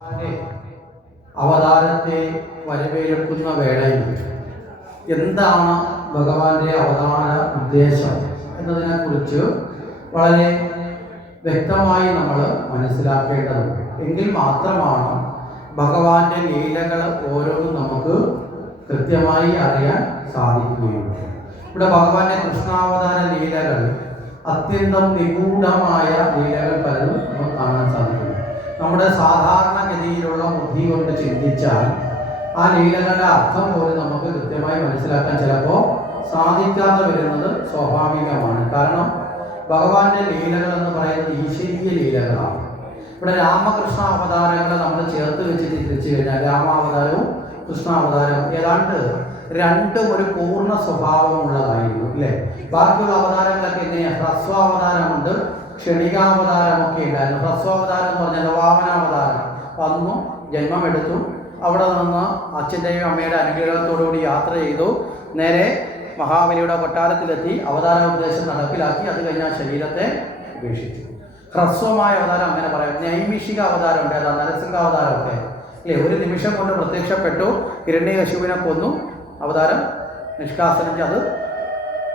ഭഗവാന്റെ അവതാരത്തെ വരവേൽക്കുന്ന വേളയിൽ എന്താണ് ഭഗവാന്റെ അവതാര ഉദ്ദേശം എന്നതിനെക്കുറിച്ച് വളരെ വ്യക്തമായി നമ്മൾ മനസ്സിലാക്കേണ്ടതുണ്ട്. എങ്കിൽ മാത്രമാണ് ഭഗവാന്റെ ലീലകൾ ഓരോന്നും നമുക്ക് കൃത്യമായി അറിയാൻ സാധിക്കുകയുള്ളൂ. ഇവിടെ ഭഗവാന്റെ കൃഷ്ണാവതാര ലീലകൾ അത്യന്തം നിഗൂഢമായ ലീലകൾ പലതും നമുക്ക് കാണാൻ സാധിക്കും. നമ്മുടെ സാധാരണഗതിയിലുള്ള ബുദ്ധി കൊണ്ട് ചിന്തിച്ചാൽ ആ ലീലകളുടെ അർത്ഥം പോലും നമുക്ക് കൃത്യമായി മനസ്സിലാക്കാൻ ചിലപ്പോൾ സാധിക്കാതെ വരുന്നത് സ്വാഭാവികമാണ്. കാരണം ഭഗവാന്റെ ലീലകൾ എന്ന് പറയുന്നത് ഈശ്വരീയ ലീലകളാണ്. ഇവിടെ രാമകൃഷ്ണ അവതാരങ്ങളെ നമ്മൾ ചേർത്ത് വെച്ച് ചിന്തിച്ചു കഴിഞ്ഞാൽ രാമാവതാരവും കൃഷ്ണാവതാരവും ഏതാണ്ട് രണ്ടും ഒരു പൂർണ്ണ സ്വഭാവമുള്ളതായിരുന്നു, അല്ലേ? ബാക്കിയുള്ള അവതാരങ്ങളൊക്കെ എങ്ങനെയാണ്? ഹ്രസ്വാവതാരമുണ്ട്, ക്ഷണികാവതാരമൊക്കെ ഉണ്ടായിരുന്നു. ഹ്രസ്വാവതാരം എന്ന് പറഞ്ഞാൽ വാമനാവതാരം വന്നു, ജന്മമെടുത്തു, അവിടെ നിന്ന് അച്ഛൻ്റെയും അമ്മയുടെ അനുഗ്രഹത്തോടുകൂടി യാത്ര ചെയ്തു, നേരെ മഹാബലിയുടെ കൊട്ടാരത്തിലെത്തി അവതാര ഉദ്ദേശം നടപ്പിലാക്കി. അത് കഴിഞ്ഞാൽ ശരീരത്തെ ഉപേക്ഷിച്ചു. ഹ്രസ്വമായ അവതാരം അങ്ങനെ പറയാം. നൈമിഷിക അവതാരം ഉണ്ട്, അതാ നരസിംഹാവതാരമൊക്കെ, അല്ലേ? ഒരു നിമിഷം കൊണ്ട് പ്രത്യക്ഷപ്പെട്ടു, ഹിരണ്യകശിപുവിനെ കൊന്നു, അവതാരം നിഷ്കാസനം അത്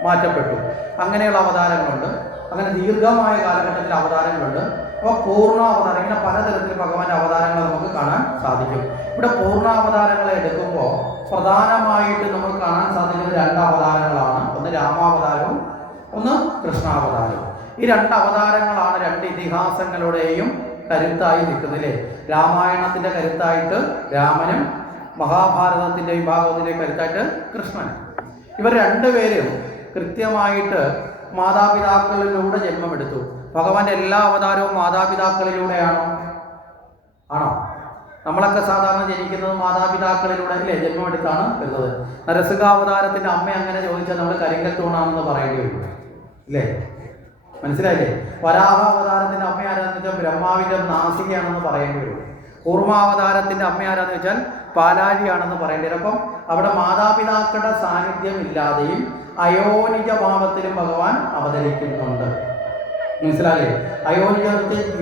മാറ്റപ്പെട്ടു. അങ്ങനെയുള്ള അവതാരങ്ങളുണ്ട്. അങ്ങനെ ദീർഘമായ കാലഘട്ടത്തിൽ അവതാരങ്ങളുണ്ട്. അപ്പോൾ പൂർണ്ണാവതാരം, ഇങ്ങനെ പലതരത്തിൽ ഭഗവാന്റെ അവതാരങ്ങൾ നമുക്ക് കാണാൻ സാധിക്കും. ഇവിടെ പൂർണ്ണാവതാരങ്ങളെ എടുക്കുമ്പോൾ പ്രധാനമായിട്ട് നമുക്ക് കാണാൻ സാധിക്കുന്നത് രണ്ട് അവതാരങ്ങളാണ്. ഒന്ന് രാമാവതാരവും ഒന്ന് കൃഷ്ണാവതാരവും. ഈ രണ്ട് അവതാരങ്ങളാണ് രണ്ട് ഇതിഹാസങ്ങളുടെയും കരുത്തായി നിൽക്കുന്നതില്ലേ. രാമായണത്തിന്റെ കരുത്തായിട്ട് രാമനും മഹാഭാരതത്തിൻ്റെയും ഭാഗവത്തിൻ്റെയും കരുത്തായിട്ട് കൃഷ്ണനും. ഇവർ രണ്ടുപേരും കൃത്യമായിട്ട് മാതാപിതാക്കളിലൂടെ ജന്മമെടുത്തു. ഭഗവാന്റെ എല്ലാ അവതാരവും മാതാപിതാക്കളിലൂടെയാണോ? ആണോ? നമ്മളൊക്കെ സാധാരണ ജനിക്കുന്നത് മാതാപിതാക്കളിലൂടെ, അല്ലേ? ജന്മമെടുത്താണ് വരുന്നത്. നരസിംഹാവതാരത്തിന്റെ അമ്മ അങ്ങനെ ചോദിച്ചാൽ നമ്മൾ കരിങ്കൽ തൂണാണെന്ന് പറയേണ്ടി വരും, അല്ലേ? മനസ്സിലായില്ലേ? വരാഹാവതാരത്തിന്റെ അമ്മ ആരാന്ന് വെച്ചാൽ ബ്രഹ്മാവിന്റെ നാസികയാണെന്ന് പറയേണ്ടി വരും. കൂർമാവതാരത്തിന്റെ അമ്മ ആരാന്ന് വെച്ചാൽ പാലാഴിയാണെന്ന് പറയേണ്ടി വരും. അപ്പം അവിടെ മാതാപിതാക്കളുടെ സാന്നിധ്യം ഇല്ലാതെയും അയോനിക ഭാവത്തിലും ഭഗവാൻ അവതരിക്കുന്നുണ്ട്. മനസ്സിലായില്ലേ? അയോനിക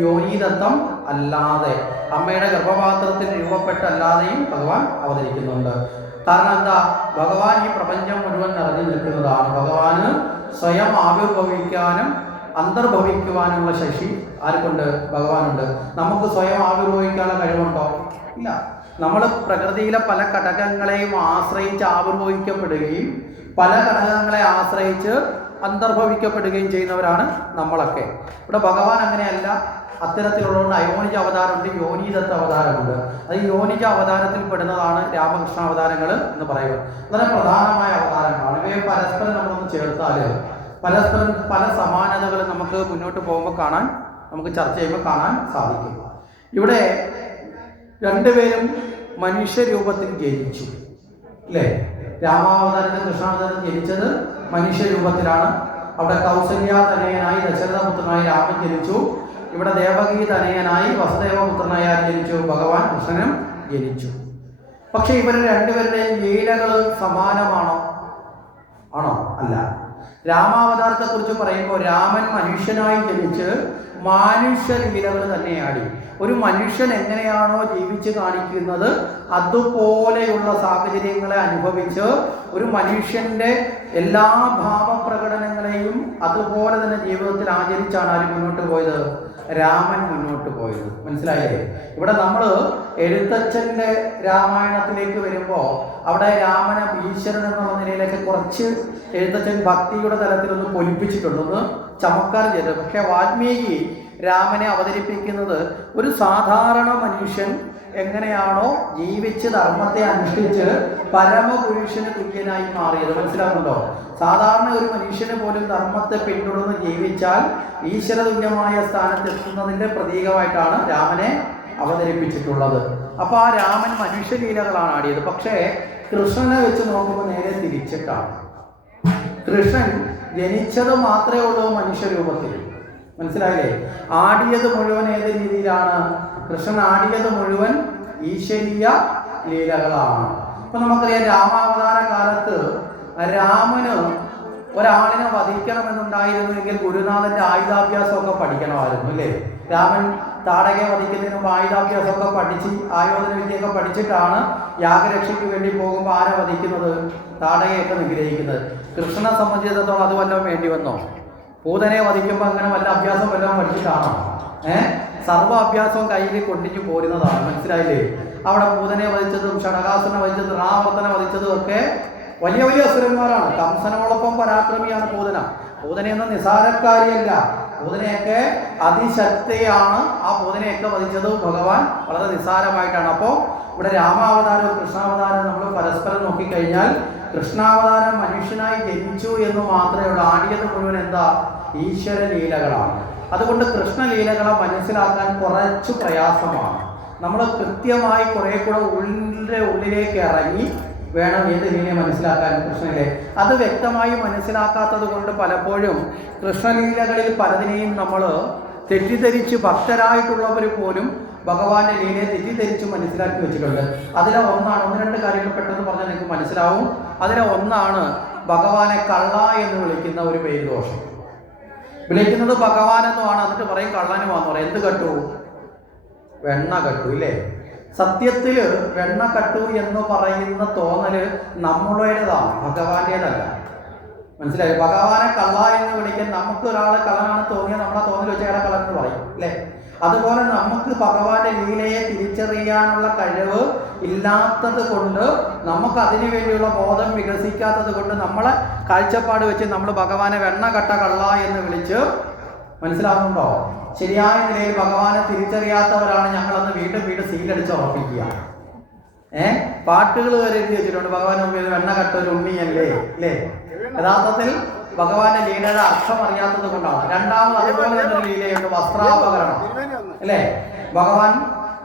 യോനീതത്വം അല്ലാതെ, അമ്മയുടെ ഗർഭപാത്രത്തിൽ രൂപപ്പെട്ടല്ലാതെയും ഭഗവാൻ അവതരിക്കുന്നുണ്ട്. കാരണം എന്താ? ഭഗവാൻ ഈ പ്രപഞ്ചം മുഴുവൻ നിറഞ്ഞു നിൽക്കുന്നതാണ്. ഭഗവാന് സ്വയം ആവിർഭവിക്കാനും അന്തർഭവിക്കുവാനുള്ള ശേഷി ആർക്കുണ്ട്? ഭഗവാനുണ്ട്. നമുക്ക് സ്വയം ആവിർഭവിക്കാനുള്ള കഴിവുണ്ടോ? ഇല്ല. നമ്മൾ പ്രകൃതിയിലെ പല ഘടകങ്ങളെയും ആശ്രയിച്ച് ആവിർഭവിക്കപ്പെടുകയും പല ഘടകങ്ങളെ ആശ്രയിച്ച് അന്തർഭവിക്കപ്പെടുകയും ചെയ്യുന്നവരാണ് നമ്മളൊക്കെ. ഇവിടെ ഭഗവാൻ അങ്ങനെയല്ല. അത്തരത്തിലുള്ളതുകൊണ്ട് അയോനിജ അവതാരമുണ്ട്, യോനീദത്ത അവതാരമുണ്ട്. അത് യോനിജ അവതാരത്തിൽ പെടുന്നതാണ് രാമകൃഷ്ണ അവതാരങ്ങൾ എന്ന് പറയുന്നത്. വളരെ പ്രധാനമായ അവതാരങ്ങളാണ്. ഇവയെ പരസ്പരം നമ്മളൊന്ന് ചേർത്താൽ പരസ്പരം പല സമാനതകൾ നമുക്ക് മുന്നോട്ട് പോകുമ്പോൾ കാണാൻ, നമുക്ക് ചർച്ച ചെയ്യുമ്പോൾ കാണാൻ സാധിക്കും. ഇവിടെ രണ്ടുപേരും മനുഷ്യരൂപത്തിൽ ജനിച്ചു, അല്ലേ? രാമാവതാരത്തിൽ കൃഷ്ണാവതാരത്തിൽ ജനിച്ചത് മനുഷ്യരൂപത്തിലാണ്. അവിടെ കൗസല്യ തനയനായി ദശരഥപുത്രനായി രാമൻ ജനിച്ചു. ഇവിടെ ദേവകി തനയനായി വസുദേവപുത്രനായി ജനിച്ചു, ഭഗവാൻ കൃഷ്ണനും ജനിച്ചു. പക്ഷെ ഇവർ രണ്ടുപേരുടെയും ലീലകൾ സമാനമാണോ? ആണോ? അല്ല. രാമാവതാരത്തെ കുറിച്ച് പറയുമ്പോൾ രാമൻ മനുഷ്യനായി ജനിച്ച് മാനുഷ്യ ലീലകൾ തന്നെയാടി. ഒരു മനുഷ്യൻ എങ്ങനെയാണോ ജീവിച്ച് കാണിക്കുന്നത് അതുപോലെയുള്ള സാഹചര്യങ്ങളെ അനുഭവിച്ച് ഒരു മനുഷ്യന്റെ എല്ലാ ഭാവപ്രകടനങ്ങളെയും അതുപോലെ തന്നെ ജീവിതത്തിൽ ആചരിച്ചാണ് ആര് മുന്നോട്ട് പോയത്? രാമൻ മുന്നോട്ട് പോയത്. മനസ്സിലായില്ലേ? ഇവിടെ നമ്മൾ എഴുത്തച്ഛൻ്റെ രാമായണത്തിലേക്ക് വരുമ്പോൾ അവിടെ രാമനെ ഈശ്വരൻ എന്നുള്ള നിലയിലേക്ക് കുറച്ച് എഴുത്തച്ഛൻ ഭക്തിയുടെ തലത്തിലൊന്ന് പൊലിപ്പിച്ചിട്ടുണ്ട്, ഒന്ന് ചമക്കാർ ചെയ്തത്. പക്ഷെ വാൽമീകി രാമനെ അവതരിപ്പിക്കുന്നത് ഒരു സാധാരണ മനുഷ്യൻ എങ്ങനെയാണോ ജീവിച്ച് ധർമ്മത്തെ അനുഷ്ഠിച്ച് പരമപുരുഷന് തുല്യനായി മാറിയത്. മനസ്സിലാകുന്നുണ്ടോ? സാധാരണ ഒരു മനുഷ്യന് പോലും ധർമ്മത്തെ പിന്തുടർന്ന് ജീവിച്ചാൽ ഈശ്വരതുല്യമായ സ്ഥാനത്തെത്തുന്നതിൻ്റെ പ്രതീകമായിട്ടാണ് രാമനെ അവതരിപ്പിച്ചിട്ടുള്ളത്. അപ്പോൾ ആ രാമൻ മനുഷ്യലീലകളാണ് ആടിയത്. പക്ഷേ കൃഷ്ണനെ വെച്ച് നോക്കുമ്പോൾ നേരെ തിരിച്ചിട്ടാണ്. കൃഷ്ണൻ ജനിച്ചത് മാത്രമേ ഉള്ളൂ മനുഷ്യരൂപത്തിൽ. മനസ്സിലായില്ലേ? ആടിയത് മുഴുവൻ ഏത് രീതിയിലാണ്? കൃഷ്ണൻ ആടിയത് മുഴുവൻ ഈശ്വരീയ ലീലകളാണ്. ഇപ്പൊ നമുക്കറിയാം, രാമാവതാര കാലത്ത് രാമന് ഒരാളിനെ വധിക്കണമെന്നുണ്ടായിരുന്നുവെങ്കിൽ ഗുരുനാഥന്റെ ആയുധാഭ്യാസമൊക്കെ പഠിക്കണമായിരുന്നു, അല്ലേ? രാമൻ താടകയെ വധിക്കുന്നതിന് മുമ്പ് ആയുധാഭ്യാസമൊക്കെ പഠിച്ച് ആയോധന വിദ്യയൊക്കെ പഠിച്ചിട്ടാണ് യാഗരക്ഷയ്ക്ക് വേണ്ടി പോകുമ്പോൾ ആരെ വധിക്കുന്നത്? താടകയൊക്കെ നിഗ്രഹിക്കുന്നത്. കൃഷ്ണനെ സംബന്ധിച്ചിടത്തോളം അത് വല്ലതും വേണ്ടി വന്നോ? പൂതനെ വധിക്കുമ്പോൾ അങ്ങനെ വല്ല അഭ്യാസം വല്ലതും പഠിച്ചിട്ടാണോ? സർവ്വ അഭ്യാസവും കയ്യിൽ കൊണ്ടിഞ്ഞു പോരുന്നതാണ്. മനസ്സിലായില്ലേ? അവിടെ പൂതനെ വധിച്ചതും ഷടകാസുരനെ വധിച്ചതും റാവർത്തനെ വധിച്ചതും ഒക്കെ വലിയ വലിയ അസുരന്മാരാണ്. കംസനോടൊപ്പം പരാക്രമിയാണ് പൂതന. പൂതനയൊന്നും നിസാരക്കാരിയല്ല. പൂതനയൊക്കെ അതിശക്തിയാണ്. ആ പൂതനയൊക്കെ വധിച്ചത് ഭഗവാൻ വളരെ നിസ്സാരമായിട്ടാണ്. അപ്പോൾ ഇവിടെ രാമാവതാരവും കൃഷ്ണാവതാരവും നമ്മൾ പരസ്പരം നോക്കിക്കഴിഞ്ഞാൽ കൃഷ്ണാവതാരം മനുഷ്യനായി ജനിച്ചു എന്ന് മാത്രമേ ഉള്ളൂ. ആടിയത് മുഴുവൻ എന്താ? ഈശ്വര ലീലകളാണ്. അതുകൊണ്ട് കൃഷ്ണലീലകളെ മനസ്സിലാക്കാൻ കുറച്ച് പ്രയാസമാണ്. നമ്മൾ കൃത്യമായി കുറെ കൂടെ ഉള്ളിലേക്ക് ഇറങ്ങി വേണം ഏത് ലീലയെ മനസ്സിലാക്കാൻ. കൃഷ്ണലീല അത് വ്യക്തമായി മനസ്സിലാക്കാത്തത് കൊണ്ട് പലപ്പോഴും കൃഷ്ണലീലകളിൽ പലതിനെയും നമ്മൾ തെറ്റിദ്ധരിച്ച് ഭക്തരായിട്ടുള്ളവർ പോലും ഭഗവാന്റെ ലീലയെ തെറ്റിദ്ധരിച്ച് മനസ്സിലാക്കി വെച്ചിട്ടുണ്ട്. അതിലെ ഒന്നാണ്, ഒന്ന് രണ്ട് കാര്യങ്ങൾ പെട്ടെന്ന് പറഞ്ഞാൽ നിങ്ങൾക്ക് മനസ്സിലാവും. അതിലെ ഒന്നാണ് ഭഗവാനെ കള്ള എന്ന് വിളിക്കുന്ന ഒരു പേര് ദോഷം. വിളിക്കുന്നത് ഭഗവാനെന്നുമാണ്, എന്നിട്ട് പറയും കള്ളനുമാന്ന് പറയും. എന്ത് കട്ടു? വെണ്ണ കട്ടു, ഇല്ലേ? സത്യത്തിൽ വെണ്ണ കട്ടു എന്ന് പറയുന്ന തോന്നല് നമ്മുടേതാണ്, ഭഗവാന്റേതല്ല. മനസ്സിലായി? ഭഗവാനെ കള്ള എന്ന് വിളിക്കാൻ നമുക്ക് ഒരാളെ കള്ളനാണ് തോന്നിയാൽ നമ്മളെ തോന്നൽ വെച്ച് അയാളെ കള്ളൻ എന്ന് പറയും, അല്ലേ? അതുപോലെ നമുക്ക് ഭഗവാന്റെ ലീലയെ തിരിച്ചറിയാനുള്ള കഴിവ് ഇല്ലാത്തത് കൊണ്ട്, നമുക്ക് അതിനു വേണ്ടിയുള്ള ബോധം വികസിക്കാത്തത് കൊണ്ട് നമ്മളെ കാഴ്ചപ്പാട് വെച്ച് നമ്മൾ ഭഗവാനെ വെണ്ണ കട്ട കള്ള എന്ന് വിളിച്ച്, മനസ്സിലാവുന്നുണ്ടോ? ശരിയായ നിലയിൽ ഭഗവാനെ തിരിച്ചറിയാത്തവരാണ് ഞങ്ങളന്ന് വീണ്ടും വീണ്ടും സീലടിച്ച് ഉറപ്പിക്കുക. പാട്ടുകൾ വരെ എഴുതി വെച്ചിട്ടുണ്ട്, ഭഗവാൻ വെണ്ണ കട്ട ഒരു ഉണ്ണിയല്ലേ, അല്ലേ? യഥാർത്ഥത്തിൽ ഭഗവാന്റെ ലീലയുടെ അർത്ഥം അറിയാത്തത് കൊണ്ടാണ്. രണ്ടാമത് അതുപോലെ തന്നെ ലീലയുണ്ട്, വസ്ത്രാപകരണം, അല്ലേ? ഭഗവാൻ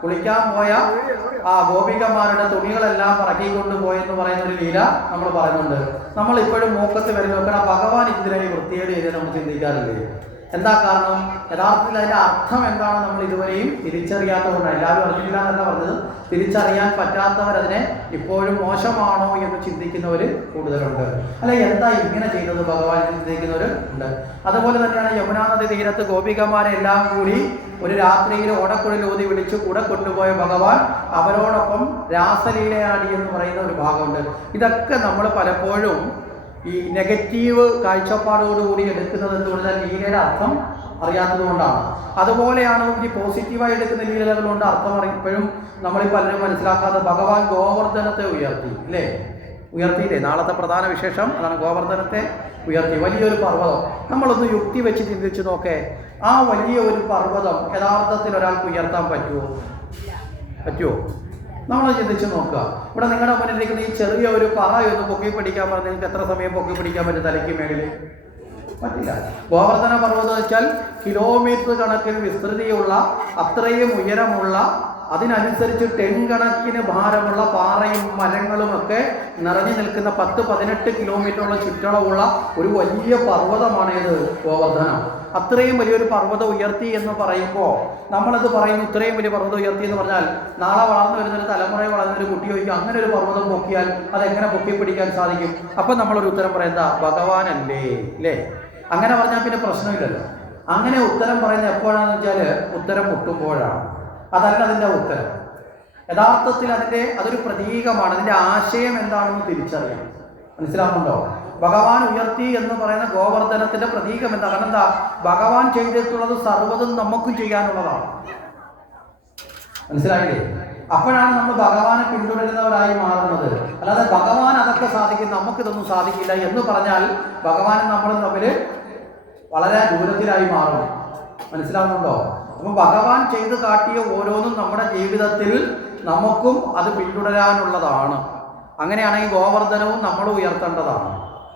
കുളിക്കാൻ പോയ ആ ഗോപികമാരുടെ തുണികളെല്ലാം പറക്കിക്കൊണ്ട് പോയെന്ന് പറയുന്ന ഒരു ലീല നമ്മൾ പറയുന്നുണ്ട്. നമ്മൾ ഇപ്പോഴും മൂക്കത്ത് വരുന്ന ഭഗവാൻ ഇതിനായി വൃത്തിയേട് ചെയ്ത് നമ്മൾ ചിന്തിക്കാറില്ലേ? എന്താ കാരണം? യഥാർത്ഥത്തിൽ അതിന്റെ അർത്ഥം എന്താണ് നമ്മൾ ഇതുവരെയും തിരിച്ചറിയാത്തതുകൊണ്ടാണ്. എല്ലാവരും അറിഞ്ഞില്ല എന്നല്ല പറഞ്ഞത്, തിരിച്ചറിയാൻ പറ്റാത്തവരതിനെ ഇപ്പോഴും മോശമാണോ എന്ന് ചിന്തിക്കുന്നവർ കൂടുതലുണ്ട്. അല്ലെ, എന്താ ഇങ്ങനെ ചെയ്തത് ഭഗവാൻ ചിന്തിക്കുന്നവർ ഉണ്ട്. അതുപോലെ തന്നെയാണ് യമുനാ നദി തീരത്ത് ഗോപികമാരെ എല്ലാം കൂടി ഒരു രാത്രിയിൽ ഓടക്കുഴൽ ഊതി വിളിച്ച് കൂടെ കൊണ്ടുപോയ ഭഗവാൻ അവരോടൊപ്പം രാസലീലയാടി എന്ന് പറയുന്ന ഒരു ഭാഗമുണ്ട്. ഇതൊക്കെ നമ്മൾ പലപ്പോഴും ഈ നെഗറ്റീവ് കാഴ്ചപ്പാടോടുകൂടി എടുക്കുന്നത് എന്തുകൊണ്ടാൽ ലീലയുടെ അർത്ഥം അറിയാത്തത് കൊണ്ടാണ്. അതുപോലെയാണ് ഈ പോസിറ്റീവായി എടുക്കുന്ന ലീലകളുണ്ട് അർത്ഥം ഇപ്പോഴും നമ്മളീ പലരും മനസ്സിലാക്കാതെ. ഭഗവാൻ ഗോവർദ്ധനത്തെ ഉയർത്തി, അല്ലേ? ഉയർത്തിയില്ലേ? നാളത്തെ പ്രധാന വിശേഷം അതാണ്, ഗോവർദ്ധനത്തെ ഉയർത്തി. വലിയൊരു പർവ്വതം. നമ്മളൊന്ന് യുക്തി വെച്ച് ചിന്തിച്ചു നോക്കേ, ആ വലിയ ഒരു പർവ്വതം യഥാർത്ഥത്തിൽ ഒരാൾക്ക് ഉയർത്താൻ പറ്റുമോ? നമ്മൾ ചിന്തിച്ച് നോക്കുക. ഇവിടെ നിങ്ങളുടെ മുന്നിലിരിക്കുന്ന ഈ ചെറിയ ഒരു പറയൊന്ന് പൊക്കി പിടിക്കാൻ പറഞ്ഞാൽ നിങ്ങൾക്ക് എത്ര സമയം പൊക്കി പിടിക്കാൻ പറ്റും? തലയ്ക്ക് മേളിൽ പറ്റില്ല. ഗോവർദ്ധന പർവ്വതം വെച്ചാൽ കിലോമീറ്റർ കണക്കിന് വിസ്തൃതിയുള്ള, അത്രയും ഉയരമുള്ള, അതിനനുസരിച്ച് ടെൻ കണക്കിന് ഭാരമുള്ള പാറയും മരങ്ങളും ഒക്കെ നിറഞ്ഞു നിൽക്കുന്ന 10-18 കിലോമീറ്ററോളം ചുറ്റളവുള്ള ഒരു വലിയ പർവ്വതമാണ് ഇത് ഗോവർദ്ധനം. അത്രയും വലിയൊരു പർവ്വതം ഉയർത്തി എന്ന് പറയുമ്പോൾ നമ്മളത് പറയുന്നു, ഇത്രയും വലിയ പർവ്വതം ഉയർത്തി എന്ന് പറഞ്ഞാൽ നാളെ വളർന്നു വരുന്നൊരു തലമുറയിൽ വളർന്നൊരു കുട്ടി ചോദിക്കും, അങ്ങനെ ഒരു പർവ്വതം പൊക്കിയാൽ അതെങ്ങനെ പൊക്കി പിടിക്കാൻ സാധിക്കും? അപ്പം നമ്മളൊരു ഉത്തരം പറയാം, എന്താ? ഭഗവാനല്ലേ, അല്ലേ? അങ്ങനെ പറഞ്ഞാൽ പിന്നെ പ്രശ്നമില്ലല്ലോ. അങ്ങനെ ഉത്തരം പറയുന്നത് എപ്പോഴാണെന്ന് വെച്ചാൽ ഉത്തരം മുട്ടുമ്പോഴാണ്. അതല്ല അതിൻ്റെ ഉത്തരം. യഥാർത്ഥത്തിൽ അതൊരു പ്രതീകമാണ്. അതിൻ്റെ ആശയം എന്താണെന്ന് തിരിച്ചറിയാം. മനസ്സിലാവുന്നുണ്ടോ? ഭഗവാൻ ഉയർത്തി എന്ന് പറയുന്ന ഗോവർദ്ധനത്തിന്റെ പ്രതീകം എന്താ? കാരണം എന്താ? ഭഗവാൻ ചെയ്തിട്ടുള്ളത് സർവ്വതും നമുക്കും ചെയ്യാനുള്ളതാണ്. മനസ്സിലായില്ലേ? അപ്പോഴാണ് നമ്മൾ ഭഗവാനെ പിന്തുടരുന്നവരായി മാറുന്നത്. അല്ലാതെ ഭഗവാൻ അതൊക്കെ സാധിക്കും, നമുക്കിതൊന്നും സാധിക്കില്ല എന്ന് പറഞ്ഞാൽ ഭഗവാനും നമ്മളും തമ്മിൽ വളരെ ദൂരത്തിലായി മാറും. മനസ്സിലാവുന്നുണ്ടോ? അപ്പം ഭഗവാൻ ചെയ്ത് കാട്ടിയ ഓരോന്നും നമ്മുടെ ജീവിതത്തിൽ നമുക്കും അത് പിന്തുടരാനുള്ളതാണ്. അങ്ങനെയാണെങ്കിൽ ഗോവർദ്ധനവും നമ്മൾ ഉയർത്തേണ്ടതാണ്.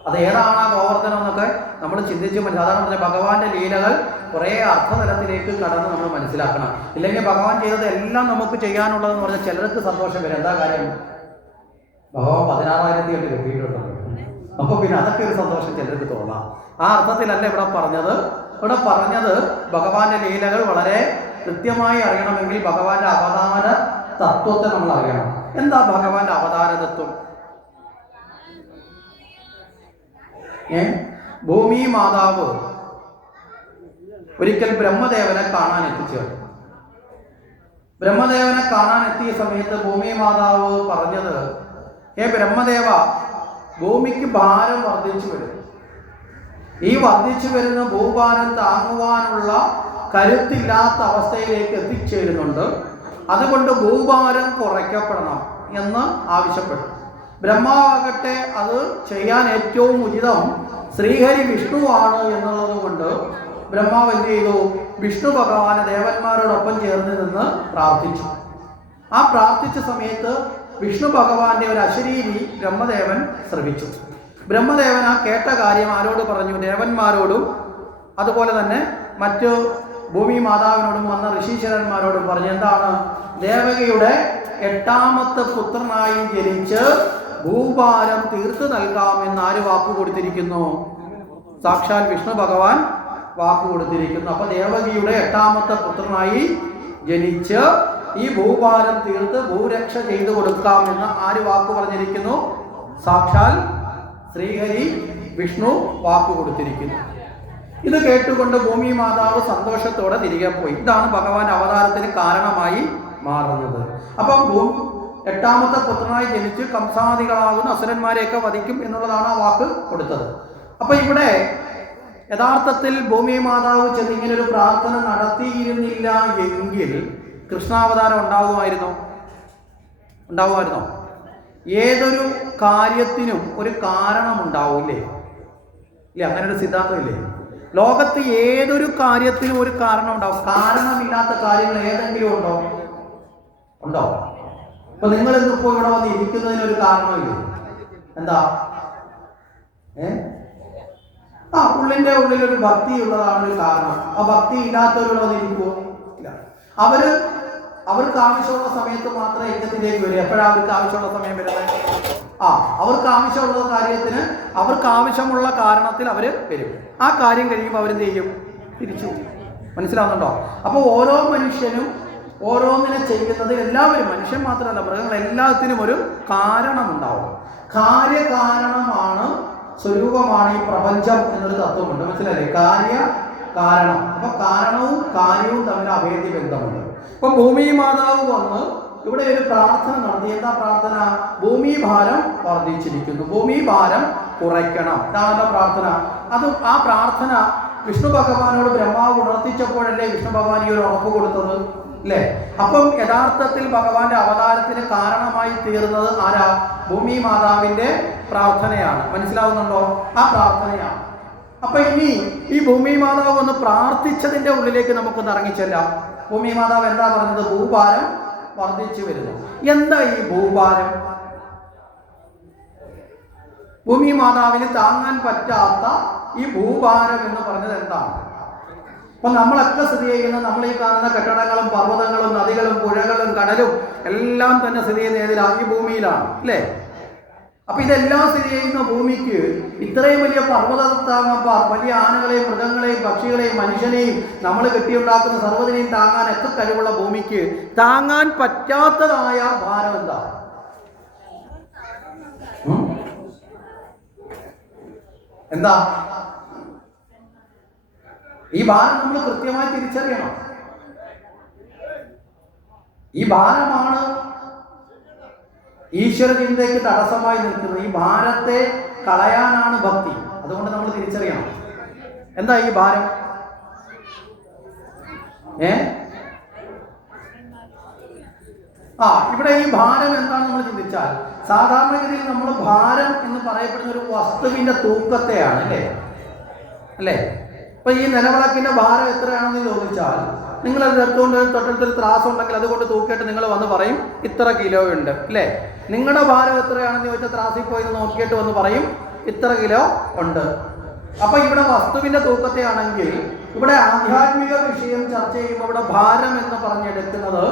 അത് ഏതാണ് ആ ഗോവർദ്ധനം എന്നൊക്കെ നമ്മൾ ചിന്തിച്ച് അതാണ് പറഞ്ഞത്, ഭഗവാന്റെ ലീലകൾ കുറേ അർത്ഥതലത്തിലേക്ക് കടന്ന് നമ്മൾ മനസ്സിലാക്കണം. ഇല്ലെങ്കിൽ ഭഗവാൻ ചെയ്തത് എല്ലാം നമുക്ക് ചെയ്യാനുള്ളതെന്ന് പറഞ്ഞാൽ ചിലർക്ക് സന്തോഷം വരും. എന്താ കാര്യം? ഭഗവാൻ 16,000 കിട്ടിയിട്ടുണ്ട്. അപ്പോൾ പിന്നെ അതൊക്കെ ഒരു സന്തോഷം ചിലർക്ക് തോന്നാം. ആ അർത്ഥത്തിലല്ല ഇവിടെ പറഞ്ഞത്. ഇവിടെ പറഞ്ഞത് ഭഗവാന്റെ ലീലകൾ വളരെ കൃത്യമായി അറിയണമെങ്കിൽ ഭഗവാന്റെ അവതാര തത്വത്തെ നമ്മൾ അറിയണം. എന്താ ഭഗവാന്റെ അവതാര തത്വം? ഭൂമി മാതാവ് ഒരിക്കൽ ബ്രഹ്മദേവനെ കാണാൻ എത്തിച്ചേർന്നു. ബ്രഹ്മദേവനെ കാണാൻ എത്തിയ സമയത്ത് ഭൂമി മാതാവ് പറഞ്ഞത്, ബ്രഹ്മദേവ, ഭൂമിക്ക് ഭാരം വർദ്ധിച്ചു വരും. ഈ വർദ്ധിച്ചു വരുന്ന ഭൂഭാരം താങ്ങുവാനുള്ള കരുത്തില്ലാത്ത അവസ്ഥയിലേക്ക് എത്തിച്ചേരുന്നുണ്ട്. അതുകൊണ്ട് ഭൂഭാരം കുറയ്ക്കപ്പെടണം എന്ന് ആവശ്യപ്പെട്ടു. ബ്രഹ്മാവാകട്ടെ അത് ചെയ്യാൻ ഏറ്റവും ഉചിതം ശ്രീഹരി വിഷ്ണുവാണ് എന്നുള്ളത് കൊണ്ട് ബ്രഹ്മാവ് എന്ത് ചെയ്തു? വിഷ്ണു ഭഗവാനെ ദേവന്മാരോടൊപ്പം ചേർന്ന് നിന്ന് പ്രാർത്ഥിച്ചു. ആ പ്രാർത്ഥിച്ച സമയത്ത് വിഷ്ണു ഭഗവാന്റെ ഒരു അശരീരി ബ്രഹ്മദേവൻ ശ്രവിച്ചു. ബ്രഹ്മദേവൻ ആ കേട്ട കാര്യം ആരോട് പറഞ്ഞു? ദേവന്മാരോടും അതുപോലെ തന്നെ മറ്റു ഭൂമി മാതാവിനോടും വന്ന ഋഷീശ്വരന്മാരോടും പറഞ്ഞു. എന്താണ്? ദേവകിയുടെ 8ാമത്തെ പുത്രനായി ജനിച്ച് ഭൂഭാരം തീർത്തു നൽകാമെന്ന് ആര് വാക്ക് കൊടുത്തിരിക്കുന്നു? സാക്ഷാൽ വിഷ്ണു ഭഗവാൻ വാക്ക് കൊടുത്തിരിക്കുന്നു. അപ്പൊ ദേവകിയുടെ 8ാമത്തെ പുത്രനായി ജനിച്ച് ഈ ഭൂഭാരം തീർത്ത് ഭൂരക്ഷ ചെയ്തു കൊടുക്കാമെന്ന് ആര് വാക്ക് പറഞ്ഞിരിക്കുന്നു? സാക്ഷാൽ ശ്രീഹരി വിഷ്ണു വാക്ക് കൊടുത്തിരിക്കുന്നു. ഇത് കേട്ടുകൊണ്ട് ഭൂമി മാതാവ് സന്തോഷത്തോടെ തിരികെ പോയി. ഇതാണ് ഭഗവാൻ അവതാരത്തിന് കാരണമായി മാറുന്നത്. അപ്പം 8ാമത്തെ പുത്രനായി ജനിച്ച് കംസാദികളാകുന്ന അസുരന്മാരെയൊക്കെ വധിക്കും എന്നുള്ളതാണ് ആ വാക്ക് കൊടുത്തത്. അപ്പൊ ഇവിടെ യഥാർത്ഥത്തിൽ ഭൂമി മാതാവ് ചെന്ന് ഇങ്ങനെ ഒരു പ്രാർത്ഥന നടത്തിയിരുന്നില്ല എങ്കിൽ കൃഷ്ണാവതാരം ഉണ്ടാകുമായിരുന്നോ? ഏതൊരു കാര്യത്തിനും ഒരു കാരണം ഉണ്ടാവില്ലേ? ഇല്ലേ? അങ്ങനെ ഒരു സിദ്ധാന്തം ഇല്ലേ? ലോകത്ത് ഏതൊരു കാര്യത്തിനും ഒരു കാരണം ഉണ്ടാവും. കാരണമില്ലാത്ത കാര്യങ്ങൾ ഏതെങ്കിലും ഉണ്ടോ? അപ്പൊ നിങ്ങൾ ഇന്നിപ്പോ ഇവിടെ വന്ന് ഇരിക്കുന്നതിനൊരു കാരണമില്ലേ? എന്താ? ഉള്ളിന്റെ ഉള്ളിലൊരു ഭക്തി ഉള്ളതാണ് ഒരു കാരണം. ആ ഭക്തി ഇല്ലാത്തവരോട് വന്നിരിക്കുമോ? ഇല്ല. അവർക്ക് ആവശ്യമുള്ള സമയത്ത് മാത്രമേ യജ്ഞത്തിലേക്ക് വരും. എപ്പോഴാണ് അവർക്ക് ആവശ്യമുള്ള സമയം വരുന്നത്? അവർക്ക് ആവശ്യമുള്ള കാര്യത്തിന് അവർക്ക് ആവശ്യമുള്ള കാരണത്തിൽ അവർ വരും. ആ കാര്യം കഴിയുമ്പോൾ അവരെന്ത് ചെയ്യും? തിരിച്ചു. മനസ്സിലാവുന്നുണ്ടോ? അപ്പോൾ ഓരോ മനുഷ്യനും ഓരോന്നിനെ ചെയ്യുന്നത് എല്ലാവരും, മനുഷ്യൻ മാത്രമല്ല മൃഗങ്ങൾ എല്ലാത്തിനും ഒരു കാരണമുണ്ടാവും. കാര്യകാരണമാണ്, സ്വരൂപമാണ് ഈ പ്രപഞ്ചം എന്നൊരു തത്വമുണ്ട്. മനസ്സിലല്ലേ? കാരണം. അപ്പൊ കാരണവും കാര്യവും തമ്മിൽ അഭേദ്യ ബന്ധമുണ്ട്. അപ്പൊ ഭൂമി മാതാവ് വന്ന് ഇവിടെ ഒരു പ്രാർത്ഥന നടത്തി. എന്താ പ്രാർത്ഥന? ഭൂമി ഭാരം വർദ്ധിച്ചിരിക്കുന്നു, ഭൂമി ഭാരം കുറയ്ക്കണം. ഇതാണല്ലോ പ്രാർത്ഥന. ആ പ്രാർത്ഥന വിഷ്ണു ഭഗവാനോട് ബ്രഹ്മാവ് ഉണർത്തിച്ചപ്പോഴല്ലേ വിഷ്ണു ഭഗവാൻ ഈ ഒരു ഉറപ്പ് കൊടുത്തത്, അല്ലേ? അപ്പം യഥാർത്ഥത്തിൽ ഭഗവാന്റെ അവതാരത്തിന് കാരണമായി തീർന്നത് ആരാ? ഭൂമി മാതാവിന്റെ പ്രാർത്ഥനയാണ്. മനസ്സിലാവുന്നുണ്ടോ? ആ പ്രാർത്ഥനയാണ്. അപ്പൊ ഇനി ഈ ഭൂമി മാതാവ് ഒന്ന് പ്രാർത്ഥിച്ചതിന്റെ ഉള്ളിലേക്ക് നമുക്കൊന്ന് ഇറങ്ങിച്ചെല്ലാം. ഭൂമി മാതാവ് എന്താ പറഞ്ഞത്? ഭൂഭാരം വർദ്ധിച്ചു വരുന്നു. എന്താ ഈ ഭൂഭാരം? ഭൂമി മാതാവിന് താങ്ങാൻ പറ്റാത്ത ഈ ഭൂഭാരം എന്ന് പറഞ്ഞത് എന്താണ്? അപ്പൊ നമ്മളൊക്കെ സ്ഥിതി ചെയ്യുന്ന നമ്മൾ ഈ കാണുന്ന കെട്ടിടങ്ങളും പർവ്വതങ്ങളും നദികളും പുഴകളും കടലും എല്ലാം തന്നെ സ്ഥിതി ചെയ്യുന്ന ഏതിലാണ്? ഈ ഭൂമിയിലാണ്, അല്ലേ? അപ്പൊ ഇതെല്ലാം സ്ഥിതി ചെയ്യുന്ന ഭൂമിക്ക് ഇത്രയും വലിയ വലിയ ആനകളെയും മൃഗങ്ങളെയും പക്ഷികളെയും മനുഷ്യനെയും നമ്മൾ കെട്ടിയുണ്ടാക്കുന്ന സർവ്വതിനെയും താങ്ങാൻ എത്ര കഴിവുള്ള ഭൂമിക്ക് താങ്ങാൻ പറ്റാത്തതായ ഭാരം എന്താ? എന്താ ഈ ഭാരം? നമ്മൾ കൃത്യമായി തിരിച്ചറിയണം. ഈ ഭാരമാണ് ഈശ്വര ചിന്തയ്ക്ക് തടസ്സമായി നിൽക്കുന്നത്. ഈ ഭാരത്തെ കളയാനാണ് ഭക്തി. അതുകൊണ്ട് നമ്മൾ തിരിച്ചറിയണം എന്താ ഈ ഭാരം. ഇവിടെ ഈ ഭാരം എന്താണ് നമ്മൾ ചിന്തിച്ചാൽ, സാധാരണഗതിയിൽ നമ്മൾ ഭാരം എന്ന് പറയപ്പെടുന്ന ഒരു വസ്തുവിന്റെ തൂക്കത്തെയാണ്, അല്ലേ? അപ്പൊ ഈ നിലവിളക്കിന്റെ ഭാരം എത്രയാണെന്ന് ചോദിച്ചാൽ, നിങ്ങൾ അത് എടുത്തുകൊണ്ട് തൊട്ടടുത്തൊരു ത്രാസം ഉണ്ടെങ്കിൽ അതുകൊണ്ട് തൂക്കിയിട്ട് നിങ്ങൾ വന്ന് പറയും ഇത്ര കിലോ ഉണ്ട്, അല്ലേ? നിങ്ങളുടെ ഭാരം എത്രയാണെന്ന് ചോദിച്ചാൽ ത്രാസിൽ പോയി നോക്കിയിട്ട് വന്ന് പറയും ഇത്ര കിലോ ഉണ്ട്. അപ്പൊ ഇവിടെ വസ്തുവിന്റെ തൂക്കത്തെ ആണെങ്കിൽ, ഇവിടെ ആധ്യാത്മിക വിഷയം ചർച്ച ചെയ്യുമ്പോൾ ഇവിടെ ഭാരം എന്ന് പറഞ്ഞെടുക്കുന്നത്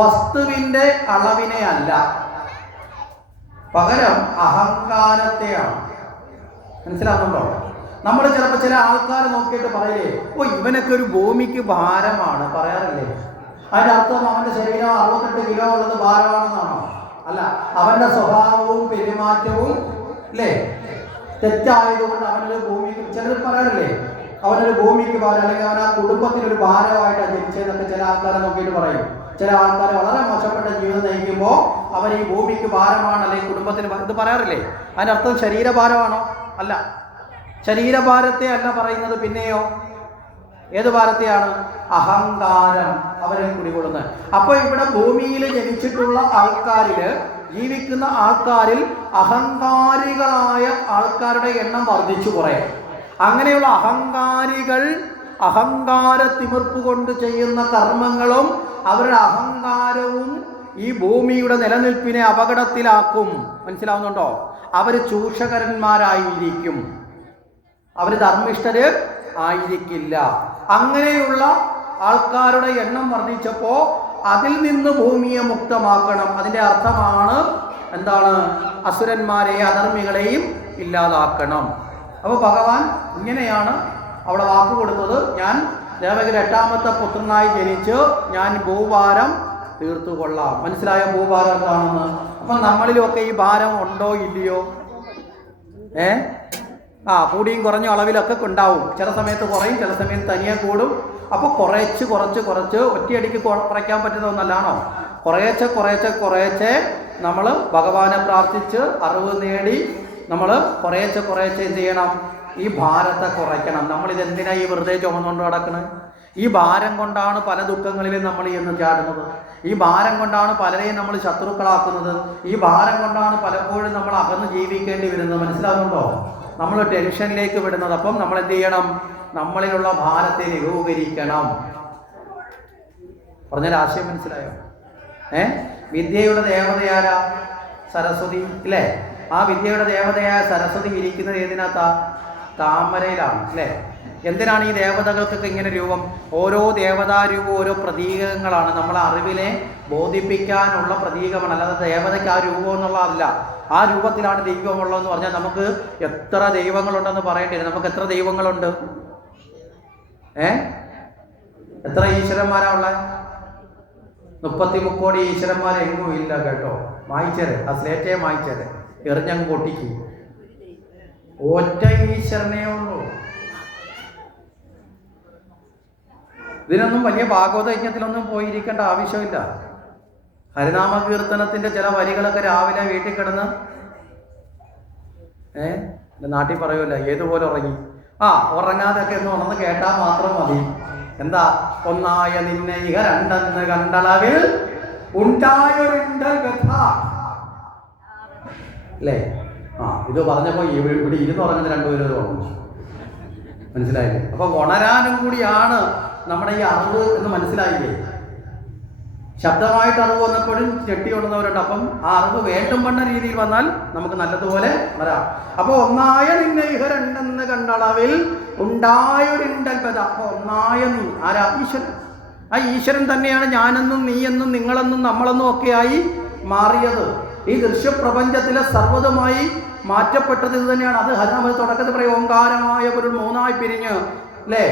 വസ്തുവിന്റെ അളവിനെ അല്ല, പകരം അഹങ്കാരത്തെയാണ്. മനസ്സിലാകുന്നുണ്ടോ? നമ്മൾ ചിലപ്പോൾ ചില ആൾക്കാർ നോക്കിയിട്ട് പറയേ, ഇവനൊക്കെ ഒരു ഭൂമിക്ക് ഭാരമാണ് പറയാറില്ലേ? അതിന്റെ അർത്ഥം അവന്റെ ശരീരം 68 കിലോ ഉള്ളത് ഭാരമാണെന്നാണോ? അല്ല, അവന്റെ സ്വഭാവവും പെരുമാറ്റവും, അല്ലേ, തെറ്റായതുകൊണ്ട് അവനൊരു ഭൂമിക്ക്, ചിലർ പറയാറില്ലേ അവനൊരു ഭൂമിക്ക് ഭാരം, അല്ലെങ്കിൽ അവൻ ആ കുടുംബത്തിനൊരു ഭാരമായിട്ടാണ് ജനിച്ചതെന്നൊക്കെ ചില ആൾക്കാരെ നോക്കിയിട്ട് പറയും. ചില ആൾക്കാർ വളരെ മോശപ്പെട്ട ജീവിതം നയിക്കുമ്പോൾ അവർ ഈ ഭൂമിക്ക് ഭാരമാണ്, അല്ലെങ്കിൽ കുടുംബത്തിന് ഇത് പറയാറില്ലേ? അതിനർത്ഥം ശരീരഭാരമാണോ? അല്ല, ശരീരഭാരത്തെ അല്ല പറയുന്നത്. പിന്നെയോ ഏത് ഭാരത്തെയാണ്? അഹങ്കാരം അവരിൽ കുടികൊള്ളുന്നത്. അപ്പൊ ഇവിടെ ഭൂമിയിൽ ജനിച്ചിട്ടുള്ള ആൾക്കാരില്, ജീവിക്കുന്ന ആൾക്കാരിൽ അഹങ്കാരികളായ ആൾക്കാരുടെ എണ്ണം വർദ്ധിച്ചു കുറേ. അങ്ങനെയുള്ള അഹങ്കാരികൾ അഹങ്കാര തിമിർപ്പ് കൊണ്ട് ചെയ്യുന്ന കർമ്മങ്ങളും അവരുടെ അഹങ്കാരവും ഈ ഭൂമിയുടെ നിലനിൽപ്പിനെ അപകടത്തിലാക്കും. മനസ്സിലാവുന്നുണ്ടോ? അവർ ചൂഷകരന്മാരായിരിക്കും, അവർ ധർമ്മിഷ്ഠര് ആയിരിക്കില്ല. അങ്ങനെയുള്ള ആൾക്കാരുടെ എണ്ണം വർദ്ധിച്ചപ്പോൾ അതിൽ നിന്ന് ഭൂമിയെ മുക്തമാക്കണം. അതിൻ്റെ അർത്ഥമാണ് എന്താണ്? അസുരന്മാരെയും അധർമ്മികളെയും ഇല്ലാതാക്കണം. അപ്പോൾ ഭഗവാൻ ഇങ്ങനെയാണ് അവിടെ വാക്ക് കൊടുത്തത്. ഞാൻ ദേവകിയുടെ 8ാമത്തെ പുത്രനായി ജനിച്ച് ഞാൻ ഭൂഭാരം തീർത്തുകൊള്ളാം. മനസ്സിലായ ഭൂഭാരം എന്താണെന്ന്? അപ്പം നമ്മളിലൊക്കെ ഈ ഭാരം ഉണ്ടോ ഇല്ലയോ? കൂടിയും കുറഞ്ഞ അളവിലൊക്കെ ഉണ്ടാവും. ചില സമയത്ത് കുറയും, ചില സമയത്ത് തനിയെ കൂടും. അപ്പോൾ കുറച്ച് ഒറ്റയടിക്ക് കുറയ്ക്കാൻ പറ്റുന്ന ഒന്നല്ലാണോ? കുറേശ്ശെ നമ്മൾ ഭഗവാനെ പ്രാർത്ഥിച്ച് അറിവ് നേടി നമ്മൾ കുറേശ്ശെ എന്ത് ചെയ്യണം? ഈ ഭാരത്തെ കുറയ്ക്കണം. നമ്മളിതെന്തിനാ ഈ വെറുതെ ചുമന്നുകൊണ്ട് നടക്കുന്നത്? ഈ ഭാരം കൊണ്ടാണ് പല ദുഃഖങ്ങളിലും നമ്മൾ എന്ന് ചാടുന്നത്. ഈ ഭാരം കൊണ്ടാണ് പലരെയും നമ്മൾ ശത്രുക്കളാക്കുന്നത്. ഈ ഭാരം കൊണ്ടാണ് പലപ്പോഴും നമ്മൾ അകന്ന് ജീവിക്കേണ്ടി വരുന്നത്. മനസ്സിലാവുന്നുണ്ടോ? നമ്മൾ ടെൻഷനിലേക്ക് വിടുന്നത്. അപ്പം നമ്മൾ എന്ത് ചെയ്യണം? നമ്മളിലുള്ള ഭാരത്തെ ലഘൂകരിക്കണം. പറഞ്ഞാൽ ആശയം മനസ്സിലായോ? വിദ്യയുടെ ദേവതയാരാ? സരസ്വതി അല്ലേ? ആ വിദ്യയുടെ ദേവതയായ സരസ്വതി ഇരിക്കുന്നത് ഏതിനകത്താ? താമരയിലാണ് അല്ലേ? എന്തിനാണ് ഈ ദേവതകൾക്കൊക്കെ ഇങ്ങനെ രൂപം? ഓരോ ദേവതാരൂപം ഓരോ പ്രതീകങ്ങളാണ്. നമ്മളെ അറിവിനെ ബോധിപ്പിക്കാനുള്ള പ്രതീകമാണ്. അല്ലാതെ ദേവതയ്ക്ക് ആ രൂപം എന്നുള്ളതല്ല. ആ രൂപത്തിലാണ് ദൈവമുള്ളതെന്ന് പറഞ്ഞാൽ നമുക്ക് എത്ര ദൈവങ്ങളുണ്ടെന്ന് പറയേണ്ടി വരും. നമുക്ക് എത്ര ദൈവങ്ങളുണ്ട്? എത്ര ഈശ്വരന്മാരാ ഉള്ളത്? 33 കോടി ഈശ്വരന്മാരെങ്ങും ഇല്ല കേട്ടോ. മായിച്ചേരെ, ആ സ്ലേറ്റയെ മായിച്ചേരെ, എറിഞ്ഞങ്ങ് പൊട്ടിക്ക്. ഒറ്റ ഈശ്വരനേ ഉള്ളൂ. ഇതിനൊന്നും വലിയ ഭാഗവത യജ്ഞത്തിലൊന്നും പോയിരിക്കേണ്ട ആവശ്യമില്ല. ഹരിനാമ കീർത്തനത്തിന്റെ ചില വരികളൊക്കെ രാവിലെ വീട്ടിൽ കിടന്ന് നാട്ടിൽ പറയുമല്ല ഏതുപോലെ ഉറങ്ങി. ഉറങ്ങാതൊക്കെ ഒന്ന് ഉണർന്ന് കേട്ടാൽ മാത്രം മതി. എന്താ? ഒന്നായ നിന്നെ ഇഹ രണ്ടെന്ന് കണ്ടളവിൽ ഉണ്ടായൊരുണ്ടൽ വ്യഥ അല്ലേ? ഇത് പറഞ്ഞപ്പോ ഇവിടെ ഇരുന്ന് ഉറങ്ങുന്ന രണ്ടുപേരും ഉറങ്ങും. മനസ്സിലായില്ലേ? അപ്പൊ ഉണരാനും കൂടിയാണ് നമ്മുടെ ഈ അറിവ് എന്ന് മനസ്സിലായില്ലേ? ശബ്ദമായിട്ട് അറിവ് വന്നപ്പോഴും ചെട്ടി കൊള്ളുന്നവരുണ്ട്. അപ്പം ആ അറിവ് വേണ്ടും പണ്ണ രീതിയിൽ വന്നാൽ നമുക്ക് നല്ലതുപോലെ വരാം. അപ്പൊ ഒന്നായ നിന്നെ ഇഹ രണ്ടെന്ന് കണ്ടളവിൽ ഉണ്ടായൊരുണ്ടൽപത. അപ്പൊ ഒന്നായ നീ ആരാ? ഈശ്വരൻ. ആ ഈശ്വരൻ തന്നെയാണ് ഞാനെന്നും നീയെന്നും നിങ്ങളെന്നും നമ്മളെന്നും ഒക്കെയായി മാറിയത്. ഈ ദൃശ്യപ്രപഞ്ചത്തിലെ സർവ്വതുമായി മാറ്റപ്പെട്ടത് ഇത് തന്നെയാണ്. അത് ഹരിനാമ തുടക്കത്തിൽ പറയും ഓംകാരമായ ഒരു 3ആയി പിരിഞ്ഞ് അല്ലേ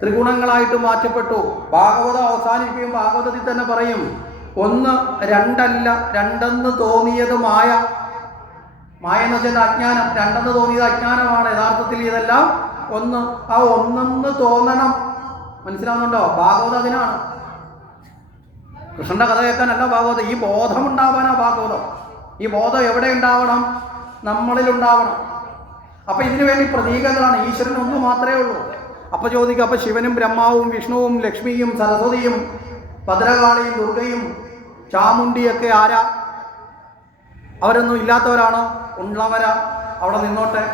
ത്രിഗുണങ്ങളായിട്ട് മാറ്റപ്പെട്ടു. ഭാഗവതം അവസാനിപ്പിക്കും. ഭാഗവതത്തിൽ തന്നെ പറയും 1 2 രണ്ടെന്ന് തോന്നിയത് മായ. മായ എന്ന് വെച്ചാൽ അജ്ഞാനം. രണ്ടെന്ന് തോന്നിയത് അജ്ഞാനമാണ്. യഥാർത്ഥത്തിൽ ഇതെല്ലാം ഒന്ന്. ആ ഒന്നെന്ന് തോന്നണം. മനസ്സിലാവുന്നുണ്ടോ? ഭാഗവതം അതിനാണ്. കൃഷ്ണന്റെ കഥ കേൾക്കാനല്ല ഭാഗവതം. ഈ ബോധം ഉണ്ടാവാനാ ഭാഗവതം. ഈ ബോധം എവിടെ ഉണ്ടാവണം? നമ്മളിൽ ഉണ്ടാവണം. അപ്പൊ ഇതിനു വേണ്ടി പ്രതീകങ്ങളാണ്. ഈശ്വരൻ ഒന്ന് മാത്രമേ ഉള്ളൂ. അപ്പൊ ചോദിക്കുക, അപ്പൊ ശിവനും ബ്രഹ്മാവും വിഷ്ണുവും ലക്ഷ്മിയും സരസ്വതിയും ഭദ്രകാളിയും ദുർഗയും ചാമുണ്ടിയൊക്കെ ആരാ? അവരൊന്നും ഇല്ലാത്തവരാണോ? ഉള്ളവരാ. അവിടെ നിന്നോട്ടെ,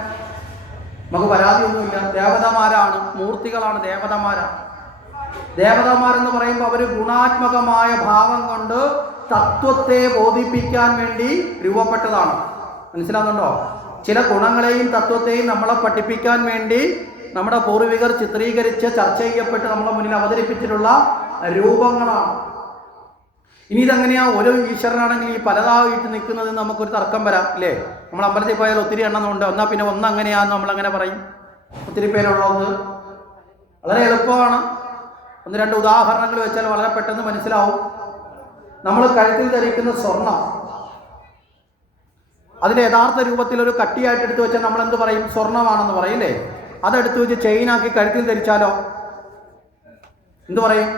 നമുക്ക് പരാതിയൊന്നുമില്ല. ദേവതമാരാണ്, മൂർത്തികളാണ്, ദേവതമാരാണ്. ദേവതമാരെന്ന് പറയുമ്പോൾ അവർ ഗുണാത്മകമായ ഭാവം കൊണ്ട് തത്വത്തെ ബോധിപ്പിക്കാൻ വേണ്ടി രൂപപ്പെട്ടതാണ്. മനസ്സിലാവുന്നുണ്ടോ? ചില ഗുണങ്ങളെയും തത്വത്തെയും നമ്മളെ പഠിപ്പിക്കാൻ വേണ്ടി നമ്മുടെ പൂർവികർ ചിത്രീകരിച്ച് ചർച്ച ചെയ്യപ്പെട്ട് നമ്മളെ മുന്നിൽ അവതരിപ്പിച്ചിട്ടുള്ള രൂപങ്ങളാണ്. ഇനി ഇതെങ്ങനെയാ? ഓരോ ഈശ്വരനാണെങ്കിൽ ഈ പലതായിട്ട് നിൽക്കുന്നത് നമുക്കൊരു തർക്കം വരാം അല്ലേ? നമ്മൾ അമ്പലത്തിൽ പോയാൽ ഒത്തിരി എണ്ണമെന്നുണ്ട്. എന്നാൽ പിന്നെ ഒന്നങ്ങനെയാന്ന് നമ്മളങ്ങനെ പറയും. ഒത്തിരി പേരുള്ളത് വളരെ എളുപ്പമാണ്. 1-2 ഉദാഹരണങ്ങൾ വെച്ചാൽ വളരെ പെട്ടെന്ന് മനസ്സിലാവും. നമ്മൾ കഴുത്തിൽ ധരിക്കുന്ന സ്വർണം അതിൻ്റെ യഥാർത്ഥ രൂപത്തിൽ ഒരു കട്ടിയായിട്ട് എടുത്ത് വെച്ചാൽ നമ്മൾ എന്ത് പറയും? സ്വർണ്ണമാണെന്ന് പറയില്ലേ? അതെടുത്ത് വെച്ച് ചെയിനാക്കി കഴുത്തിൽ ധരിച്ചാലോ എന്ത് പറയും?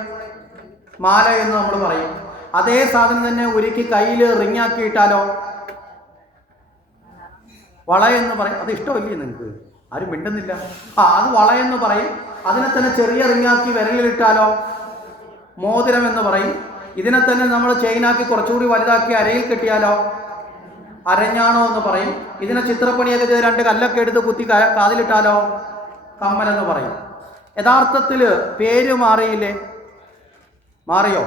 മാല എന്ന് നമ്മൾ പറയും. അതേ സാധനം തന്നെ ഉരുക്കി കയ്യിൽ റിങ്ങാക്കിയിട്ടാലോ? വളയെന്ന് പറയും. അത് ഇഷ്ടമില്ലേ നിങ്ങൾക്ക്? ആരും മിണ്ടുന്നില്ല. അത് വളയെന്ന് പറയും. അതിനെ തന്നെ ചെറിയ റിങ്ങാക്കി വിരലിലിട്ടാലോ? മോതിരം എന്ന് പറയും. ഇതിനെ തന്നെ നമ്മൾ ചെയിനാക്കി കുറച്ചുകൂടി വലുതാക്കി അരയിൽ കെട്ടിയാലോ? അരഞ്ഞാണോ എന്ന് പറയും. ഇതിനെ ചിത്രപ്പണിയൊക്കെ ചെയ്ത് 2 കല്ലൊക്കെ എടുത്ത് കുത്തി കാതിലിട്ടാലോ? കമ്മലെന്ന് പറയും. യഥാർത്ഥത്തിൽ പേര് മാറിയില്ലേ? മാറിയോ?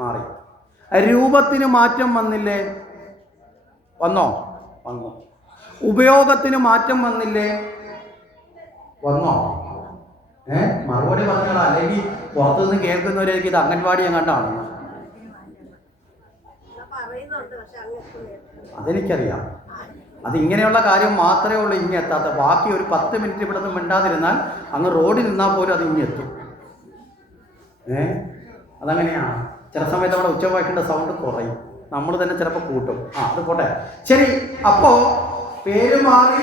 മാറി. രൂപത്തിന് മാറ്റം വന്നില്ലേ? വന്നോ? വന്നു. ഉപയോഗത്തിന് മാറ്റം വന്നില്ലേ? വന്നോ? മറുപടി പറഞ്ഞോളാം, അല്ലെങ്കിൽ പുറത്തുനിന്ന് കേൾക്കുന്നവരേക്ക് ഇത് അംഗൻവാടി എങ്ങാണ്ടാണ്. അതെനിക്കറിയാം. അതിങ്ങനെയുള്ള കാര്യം മാത്രമേ ഉള്ളൂ ഇങ്ങ് എത്താത്ത. ബാക്കി ഒരു 10 മിനിറ്റ് ഇവിടെ നിന്ന് മിണ്ടാതിരുന്നാൽ അങ്ങ് റോഡിൽ നിന്നാൽ പോലും അത് ഇങ്ങ് എത്തും. അതങ്ങനെയാണ്. ചില സമയത്ത് അവിടെ ഉച്ചവാക്കിൻ്റെ സൗണ്ട് കുറയും, നമ്മൾ തന്നെ ചിലപ്പോൾ കൂട്ടും. അത് പോട്ടെ, ശരി. അപ്പോൾ പേര് മാറി,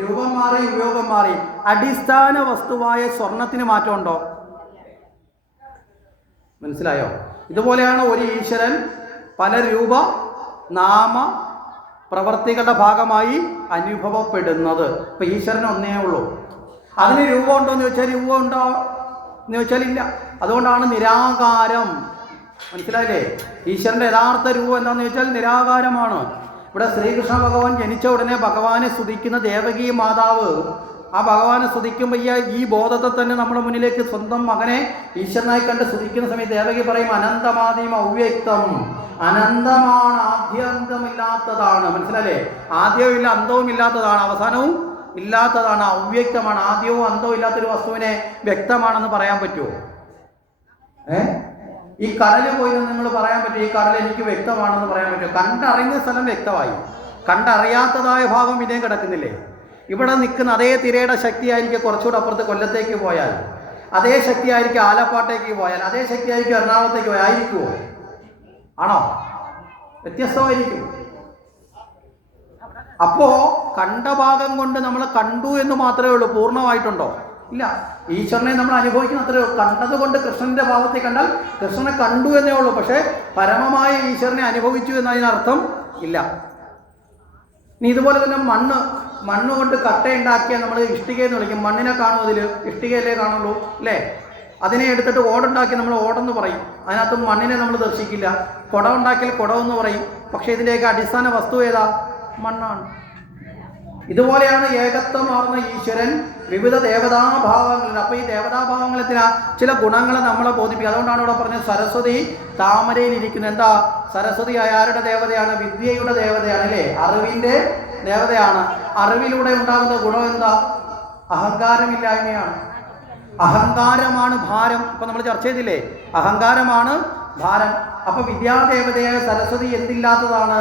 രൂപം മാറി, ഉപയോഗം മാറി. അടിസ്ഥാന വസ്തുവായ സ്വർണത്തിന് മാറ്റമുണ്ടോ? മനസ്സിലായോ? ഇതുപോലെയാണ് ഒരു ഈശ്വരൻ പല രൂപ നാമ പ്രവർത്തികളുടെ ഭാഗമായി അനുഭവപ്പെടുന്നത്. ഇപ്പം ഈശ്വരൻ ഒന്നേ ഉള്ളൂ. അതിന് രൂപം ഉണ്ടോ എന്ന് ചോദിച്ചാൽ രൂപം ഉണ്ടോ എന്ന് ചോദിച്ചാൽ ഇല്ല. അതുകൊണ്ടാണ് നിരാകാരം. മനസ്സിലായില്ലേ? ഈശ്വരൻ്റെ യഥാർത്ഥ രൂപം എന്താണെന്ന് ചോദിച്ചാൽ നിരാകാരമാണ്. ഇവിടെ ശ്രീകൃഷ്ണ ഭഗവാൻ ജനിച്ച ഉടനെ ഭഗവാനെ സ്തുതിക്കുന്ന ദേവകി മാതാവ് ആ ഭഗവാനെ സ്തുതിക്കുമ്പോൾ ഈ ബോധത്തെ തന്നെ നമ്മുടെ മുന്നിലേക്ക് സ്വന്തം മകനെ ഈശ്വരനായി കണ്ട് സ്തുതിക്കുന്ന സമയത്ത് ദേവകി പറയും അനന്തമാദിം അവ്യക്തം. അനന്തമാണ്, ആദ്യാന്തമില്ലാത്തതാണ്. മനസ്സിലല്ലേ? ആദ്യവും ഇല്ല, അന്തവും ഇല്ലാത്തതാണ്, അവസാനവും ഇല്ലാത്തതാണ്, അവ്യക്തമാണ്. ആദ്യവും അന്തവും ഇല്ലാത്തൊരു വസ്തുവിനെ വ്യക്തമാണെന്ന് പറയാൻ പറ്റുമോ? ഈ കടല് പോയി നിങ്ങൾ പറയാൻ പറ്റും ഈ കടൽ എനിക്ക് വ്യക്തമാണെന്ന് പറയാൻ പറ്റും? കണ്ടറിഞ്ഞ സ്ഥലം വ്യക്തമായി, കണ്ടറിയാത്തതായ ഭാഗം ഇതേ കിടക്കുന്നില്ലേ? ഇവിടെ നിൽക്കുന്ന അതേ തിരയുടെ ശക്തിയായിരിക്കും കുറച്ചുകൂടെ അപ്പുറത്ത് കൊല്ലത്തേക്ക് പോയാൽ, അതേ ശക്തിയായിരിക്കും ആലപ്പാട്ടേക്ക് പോയാൽ, അതേ ശക്തിയായിരിക്കും എറണാകുളത്തേക്ക് പോയാൽ. ആയിരിക്കുമോ? ആണോ? വ്യത്യസ്തമായിരിക്കും. അപ്പോ കണ്ട ഭാഗം കൊണ്ട് നമ്മൾ കണ്ടു എന്ന് മാത്രമേ ഉള്ളൂ. പൂർണ്ണമായിട്ടുണ്ടോ? ഇല്ല. ഈശ്വരനെ നമ്മൾ അനുഭവിക്കുന്ന അത്രയോ. കണ്ടത് കൊണ്ട് കൃഷ്ണന്റെ ഭാവത്തെ കണ്ടാൽ കൃഷ്ണനെ കണ്ടു എന്നേ ഉള്ളൂ. പക്ഷേ പരമമായ ഈശ്വരനെ അനുഭവിച്ചു എന്നതിനർത്ഥം ഇല്ല. ഇനി ഇതുപോലെ തന്നെ മണ്ണ് കൊണ്ട് കട്ടയുണ്ടാക്കിയാൽ നമ്മൾ ഇഷ്ടിക എന്ന് വിളിക്കും. മണ്ണിനെ കാണും, അതിൽ ഇഷ്ടികയല്ലേ കാണുള്ളൂ അല്ലേ? അതിനെ എടുത്തിട്ട് ഓടുണ്ടാക്കി നമ്മൾ ഓടെന്ന് പറയും. അതിനകത്ത് മണ്ണിനെ നമ്മൾ ദർശിക്കില്ല. കുടം ഉണ്ടാക്കിയാൽ കുടമെന്ന് പറയും. പക്ഷേ ഇതിൻ്റെയൊക്കെ അടിസ്ഥാന വസ്തു ഏതാ? മണ്ണാണ്. ഇതുപോലെയാണ് ഏകത്വമാർന്ന ഈശ്വരൻ വിവിധ ദേവതാഭാവങ്ങളിൽ. അപ്പോൾ ഈ ദേവതാഭാവങ്ങളത്തിന് ചില ഗുണങ്ങളെ നമ്മളെ ബോധിപ്പിക്കുക. അതുകൊണ്ടാണ് ഇവിടെ പറഞ്ഞത് സരസ്വതി താമരയിലിരിക്കുന്നത്. എന്താ? സരസ്വതി ആരുടെ ദേവതയാണ്? വിദ്യയുടെ ദേവതയാണ് അല്ലേ? അറിവിൻ്റെ ദേവതയാണ്. അറിവിലൂടെ ഉണ്ടാകുന്ന ഗുണം എന്താ? അഹങ്കാരമില്ലായ്മയാണ്. അഹങ്കാരമാണ് ഭാരം. ഇപ്പം നമ്മൾ ചർച്ച ചെയ്തില്ലേ? അഹങ്കാരമാണ് ഭാരം. അപ്പൊ വിദ്യാദേവതയായ സരസ്വതി എന്തില്ലാത്തതാണ്?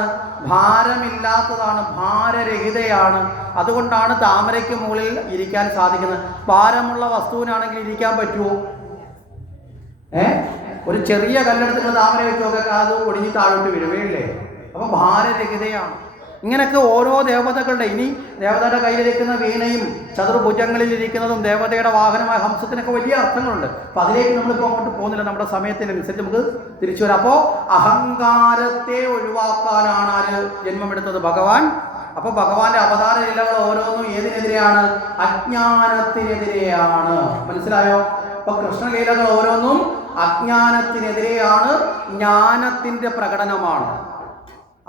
ഭാരമില്ലാത്തതാണ്, ഭാരരഹിതയാണ്. അതുകൊണ്ടാണ് താമരയ്ക്ക് മുകളിൽ ഇരിക്കാൻ സാധിക്കുന്നത്. ഭാരമുള്ള വസ്തുവിനാണെങ്കിൽ ഇരിക്കാൻ പറ്റുമോ? ഒരു ചെറിയ കല്ലെടുത്ത് താമര വെച്ച് നോക്കാൻ അത് ഒടിഞ്ഞ് താഴോട്ട് വീഴുകയില്ലേ? അപ്പൊ ഭാരരഹിതയാണ്. ഇങ്ങനെയൊക്കെ ഓരോ ദേവതകളുടെ, ഇനി ദേവതയുടെ കയ്യിലിരിക്കുന്ന വീണയും ചതുർഭുജങ്ങളിലിരിക്കുന്നതും ദേവതയുടെ വാഹനമായ ഹംസത്തിനൊക്കെ വലിയ അർത്ഥങ്ങളുണ്ട്. അപ്പം അതിലേക്ക് നമ്മളിപ്പോൾ അങ്ങോട്ട് പോകുന്നില്ല, നമ്മുടെ സമയത്തിനനുസരിച്ച് നമുക്ക് തിരിച്ചു വരാം. അപ്പോൾ അഹങ്കാരത്തെ ഒഴിവാക്കാനാണ് ആര് ജന്മമെടുത്തത്? ഭഗവാൻ. അപ്പോൾ ഭഗവാന്റെ അവതാര ലീലകൾ ഓരോന്നും ഏതിനെതിരെയാണ്? അജ്ഞാനത്തിനെതിരെയാണ്. മനസ്സിലായോ? അപ്പോൾ കൃഷ്ണലീലകൾ ഓരോന്നും അജ്ഞാനത്തിനെതിരെയാണ്, ജ്ഞാനത്തിൻ്റെ പ്രകടനമാണ്.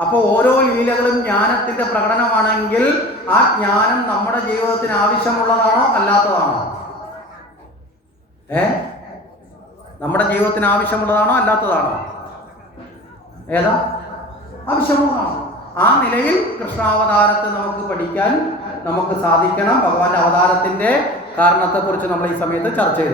അപ്പോൾ ഓരോ ലീലകളും ജ്ഞാനത്തിൻ്റെ പ്രകടനമാണെങ്കിൽ ആ ജ്ഞാനം നമ്മുടെ ജീവിതത്തിന് ആവശ്യമുള്ളതാണോ അല്ലാത്തതാണോ? നമ്മുടെ ജീവിതത്തിന് ആവശ്യമുള്ളതാണോ അല്ലാത്തതാണോ? ഏതാ? ആവശ്യമുള്ളതാണോ? ആ നിലയിൽ കൃഷ്ണാവതാരത്തെ നമുക്ക് പഠിക്കാൻ നമുക്ക് സാധിക്കണം. ഭഗവാന്റെ അവതാരത്തിൻ്റെ കാരണത്തെക്കുറിച്ച് നമ്മൾ ഈ സമയത്ത് ചർച്ച ചെയ്തു.